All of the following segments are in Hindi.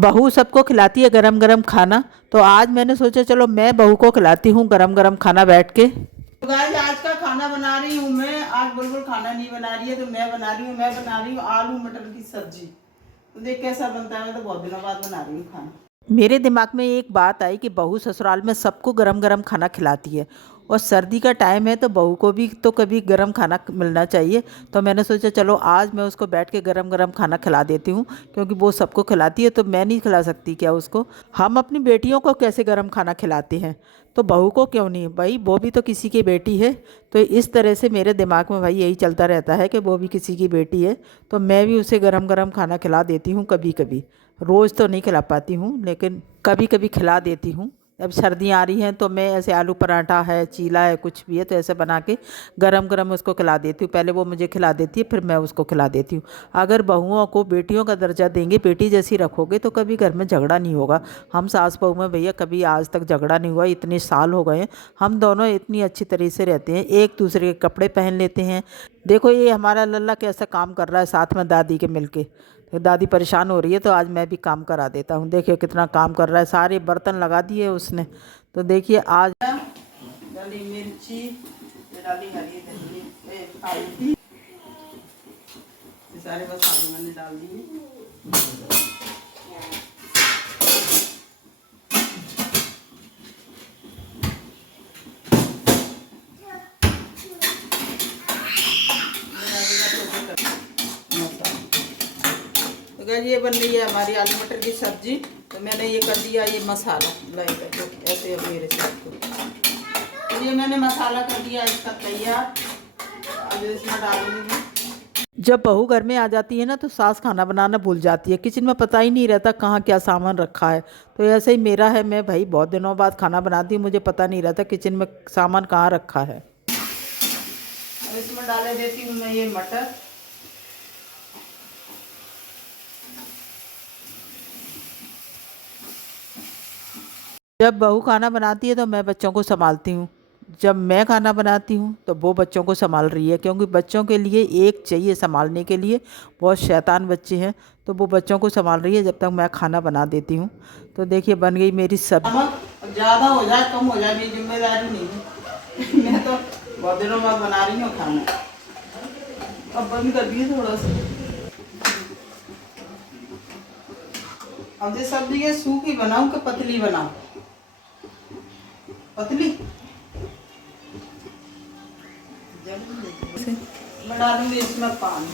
बहू सबको खिलाती है गरम गरम खाना, तो आज मैंने सोचा चलो मैं बहू को खिलाती हूँ गरम गरम खाना बैठ के। तो गाइस आज का खाना बना रही हूँ मैं। आज बुलबुल खाना नहीं बना रही है तो मैं बना रही हूँ आलू मटर की सब्जी। तो देख कैसा बनता है। मैं तो बहुत दिनों बाद बना रही हूँ खाना। मेरे दिमाग में एक बात आई कि बहू ससुराल में सबको गरम गरम खाना खिलाती है, और सर्दी का टाइम है तो बहू को भी तो कभी गरम खाना मिलना चाहिए। तो मैंने सोचा चलो आज मैं उसको बैठ के गरम गरम खाना खिला देती हूँ, क्योंकि वो सबको खिलाती है तो मैं नहीं खिला सकती क्या उसको। हम अपनी बेटियों को कैसे गरम खाना खिलाते हैं, तो बहू को क्यों नहीं भाई, वो भी तो किसी की बेटी है। तो इस तरह से मेरे दिमाग में भाई यही चलता रहता है कि वो भी किसी की बेटी है, तो मैं भी उसे गरम गरम खाना खिला देती हूँ कभी कभी। रोज़ तो नहीं खिला पाती हूँ लेकिन कभी कभी खिला देती हूँ। अब सर्दियाँ आ रही हैं तो मैं ऐसे आलू पराठा है, चीला है, कुछ भी है तो ऐसे बना के गरम गरम उसको खिला देती हूँ। पहले वो मुझे खिला देती है फिर मैं उसको खिला देती हूँ। अगर बहुओं को बेटियों का दर्जा देंगे, बेटी जैसी रखोगे तो कभी घर में झगड़ा नहीं होगा। हम सास बहू में भैया कभी आज तक झगड़ा नहीं हुआ, इतने साल हो गए हैं। हम दोनों इतनी अच्छी तरह से रहते हैं, एक दूसरे के कपड़े पहन लेते हैं। देखो ये हमारा लल्ला कैसा काम कर रहा है साथ में दादी के मिलके। तो दादी परेशान हो रही है तो आज मैं भी काम करा देता हूँ। देखिए कितना काम कर रहा है, सारे बर्तन लगा दिए उसने। तो देखिए आज डाली मिर्ची, ये डाली हरी धनिया, आलू, ये सारे मसाले मैंने डाल दिए। तो गाइस ये बन रही है हमारी आलू मटर की सब्जी। तो मैंने ये कर दिया, ये मसाला लाइक जो ऐसे मेरे साथ को, तो ये मैंने मसाला कर दिया इसका तैयार। अब इसमें डालूंगी। जब बहू घर में आ जाती है ना तो सास खाना बनाना भूल जाती है, किचन में पता ही नहीं रहता कहाँ क्या सामान रखा है। तो ऐसे ही मेरा है, मैं भाई बहुत दिनों बाद खाना बनाती हूँ, मुझे पता नहीं रहता किचन में सामान कहाँ रखा है। अब इसमें डाले देती हूँ मैं ये मटर। जब बहू खाना बनाती है तो मैं बच्चों को संभालती हूँ, जब मैं खाना बनाती हूँ तो वो बच्चों को संभाल रही है, क्योंकि बच्चों के लिए एक चाहिए संभालने के लिए। बहुत शैतान बच्चे हैं तो वो बच्चों को संभाल रही है जब तक मैं खाना बना देती हूँ। तो देखिए बन गई मेरी सब। नमक ज़्यादा हो जाए कम हो जाए मेरी जिम्मेदारी नहीं है। मैं तो बहुत दिनों बाद बना रही हूँ खाना। अब बंद कर दिए थोड़ा सा। अब ये सब्जी ये सूखी बनाऊँ कि पतली बनाऊँ? पतली मैं डालूंगी इसमें पानी।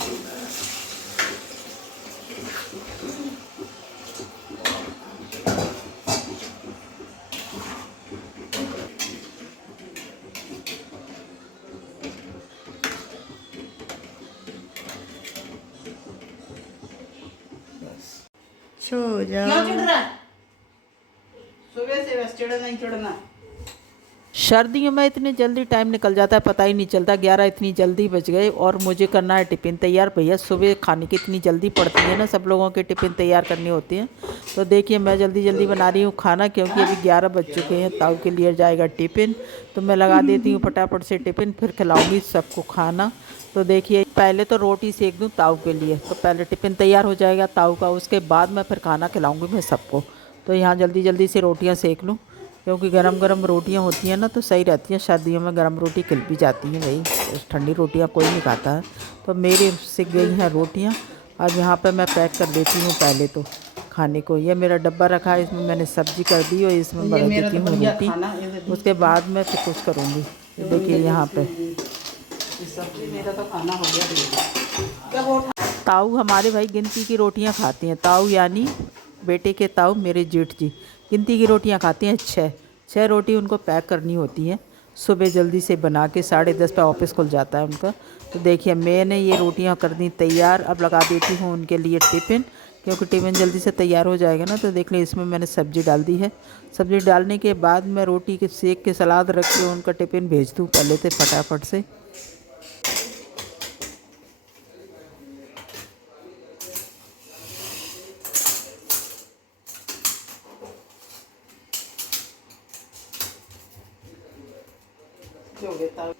सो क्यों चिढ़ रहा है? सुबह से बस चिढ़ नहीं चिढ़ना। सर्दियों में इतनी जल्दी टाइम निकल जाता है पता ही नहीं चलता, 11 इतनी जल्दी बज गए और मुझे करना है टिफ़िन तैयार। भैया सुबह खाने की इतनी जल्दी पड़ती है ना, सब लोगों के टिफ़िन तैयार करनी होती हैं। तो देखिए मैं जल्दी जल्दी बना रही हूँ खाना, क्योंकि अभी 11 बज चुके हैं, ताऊ के लिए जाएगा टिफ़िन। तो मैं लगा देती हूँ फटाफट से टिफ़िन, फिर खिलाऊँगी सबको खाना। तो देखिए पहले तो रोटी सेक दूँ ताऊ के लिए, तो पहले टिफ़िन तैयार हो जाएगा ताऊ का, उसके बाद मैं फिर खाना खिलाऊँगी मैं सबको। तो यहाँ जल्दी जल्दी से रोटियाँ सेक लूँ, क्योंकि गरम गरम रोटियां होती हैं ना तो सही रहती हैं। सर्दियों में गरम रोटी खिल भी जाती है भाई, ठंडी रोटियां कोई नहीं खाता है। तो मेरी सिक गई हैं रोटियां। अब यहाँ पे मैं पैक कर देती हूँ पहले तो खाने को। ये मेरा डब्बा रखा है, इसमें मैंने सब्जी कर दी और इसमें ये भर मेरा देती तो हूँ बन गया रोटी। खाना। ये देखो, उसके बाद मैं फिर कुछ करूँगी। ये देखिए यहाँ पे सब्जी मेरा तो खाना हो गया। क्या वो ताऊ हमारे भाई गिनती की रोटियाँ खाते हैं। ताऊ यानी बेटे के ताऊ मेरे जेठ जी गिनती की रोटियाँ खाते हैं, छः छः रोटी उनको पैक करनी होती हैं सुबह जल्दी से बना के। 10:30 पे ऑफिस खुल जाता है उनका। तो देखिए मैंने ये रोटियां कर दी तैयार, अब लगा देती हूँ उनके लिए टिफ़िन, क्योंकि टिफ़िन जल्दी से तैयार हो जाएगा ना। तो देख लें इसमें मैंने सब्ज़ी डाल दी है। सब्ज़ी डालने के बाद मैं रोटी के सेक के सलाद रख के उनका टिफ़िन भेज दूँ पहले से फटाफट से। हो गया था।